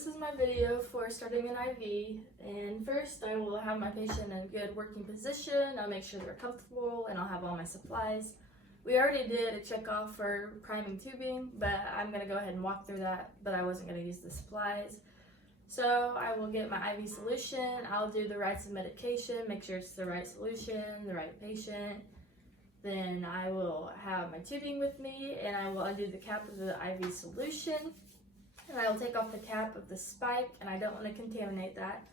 this is my video for starting an IV, and first I will have my patient in a good working position. I'll make sure they're comfortable and I'll have all my supplies. We already did a checkoff for priming tubing, but I'm going to go ahead and walk through that, but I wasn't going to use the supplies. So I will get my IV solution, I'll do the rites of medication, make sure it's the right solution, the right patient. Then I will have my tubing with me and I will undo the cap of the IV solution. And I will take off the cap of the spike, and I don't want to contaminate that.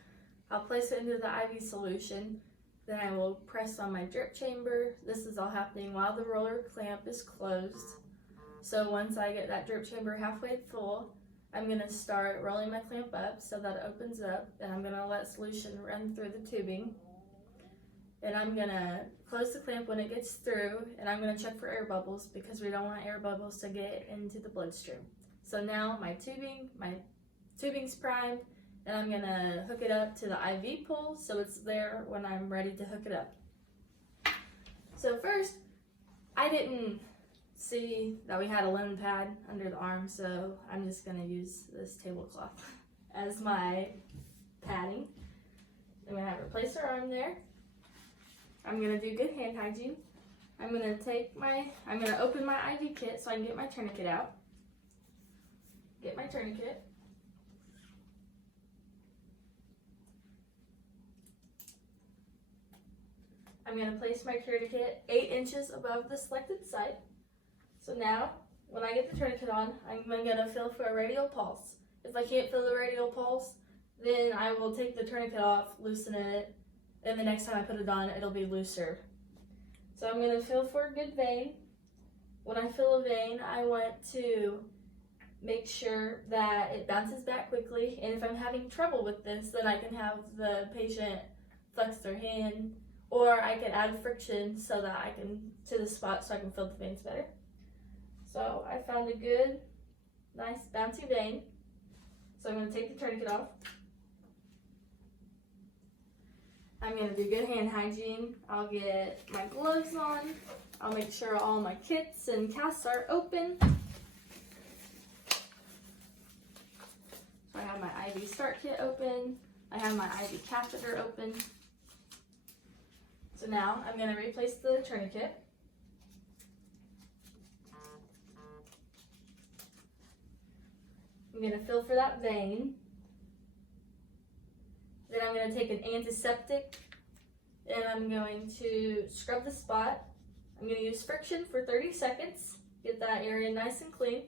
I'll place it into the IV solution. Then I will press on my drip chamber. This is all happening while the roller clamp is closed. So once I get that drip chamber halfway full, I'm going to start rolling my clamp up so that it opens up, and I'm going to let solution run through the tubing. And I'm going to close the clamp when it gets through, and I'm going to check for air bubbles because we don't want air bubbles to get into the bloodstream. So now my tubing's primed, and I'm gonna hook it up to the IV pole so it's there when I'm ready to hook it up. So first, I didn't see that we had a linen pad under the arm, so I'm just gonna use this tablecloth as my padding. I'm gonna have her place her arm there. I'm gonna do good hand hygiene. I'm gonna open my IV kit so I can get my tourniquet out. Get my tourniquet. I'm going to place my tourniquet 8 inches above the selected site. So now, when I get the tourniquet on, I'm going to feel for a radial pulse. If I can't feel the radial pulse, then I will take the tourniquet off, loosen it, and the next time I put it on, it'll be looser. So I'm going to feel for a good vein. When I feel a vein, I want to make sure that it bounces back quickly, and if I'm having trouble with this, then I can have the patient flex their hand, or I can add friction so that I can to the spot so I can feel the veins better. So I found a good, nice bouncy vein. So I'm going to take the tourniquet off. I'm going to do good hand hygiene. I'll get my gloves on. I'll make sure all my kits and casts are open. I have my IV start kit open. I have my IV catheter open. So now I'm going to replace the tourniquet. I'm going to feel for that vein. Then I'm going to take an antiseptic and I'm going to scrub the spot. I'm going to use friction for 30 seconds. Get that area nice and clean.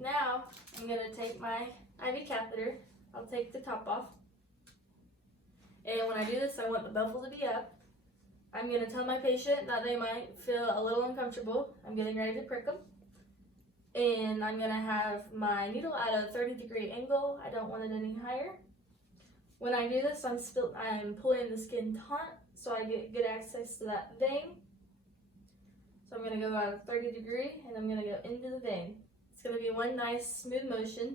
Now, I'm going to take my IV catheter, I'll take the top off, and when I do this, I want the bevel to be up. I'm going to tell my patient that they might feel a little uncomfortable. I'm getting ready to prick them, and I'm going to have my needle at a 30-degree angle. I don't want it any higher. When I do this, I'm pulling the skin taut so I get good access to that vein. So I'm going to go at a 30 degree, and I'm going to go into the vein. It's going to be one nice smooth motion.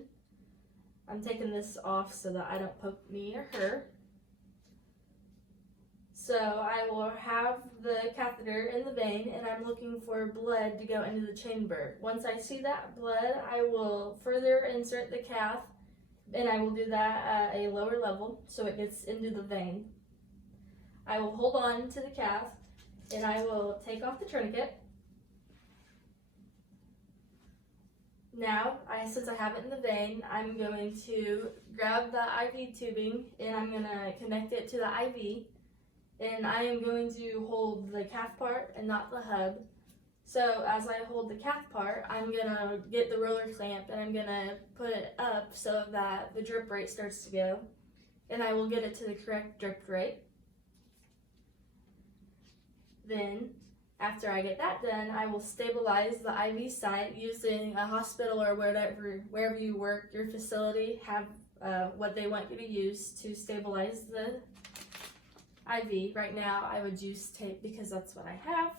I'm taking this off so that I don't poke me or her. So I will have the catheter in the vein, and I'm looking for blood to go into the chamber. Once I see that blood, I will further insert the cath, and I will do that at a lower level so it gets into the vein. I will hold on to the cath, and I will take off the tourniquet. Now, since I have it in the vein, I'm going to grab the IV tubing and I'm going to connect it to the IV. And I am going to hold the cath part and not the hub. So as I hold the cath part, I'm going to get the roller clamp and I'm going to put it up so that the drip rate starts to go. And I will get it to the correct drip rate. Then, after I get that done, I will stabilize the IV site using a hospital or wherever you work, your facility, have what they want you to use to stabilize the IV. Right now, I would use tape because that's what I have.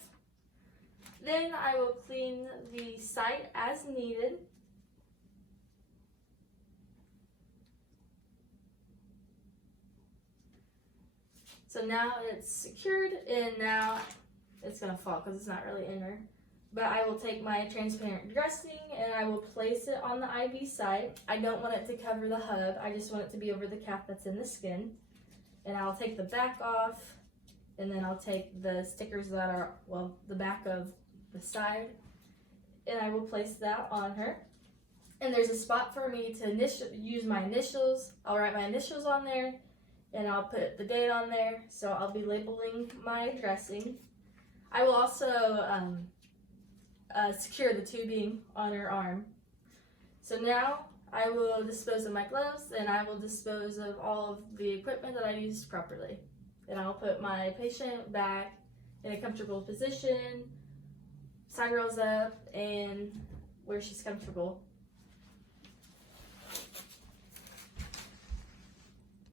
Then I will clean the site as needed. So now it's secured, and now it's going to fall because it's not really in there. but I will take my transparent dressing and I will place it on the IV site. I don't want it to cover the hub, I just want it to be over the cap that's in the skin. And I'll take the back off, and then I'll take the stickers that are, well, the back of the side, and I will place that on her. And there's a spot for me to use my initials. I'll write my initials on there, and I'll put the date on there, so I'll be labeling my dressing. I will also secure the tubing on her arm. So now I will dispose of my gloves, and I will dispose of all of the equipment that I used properly. And I'll put my patient back in a comfortable position, side rails up, and where she's comfortable.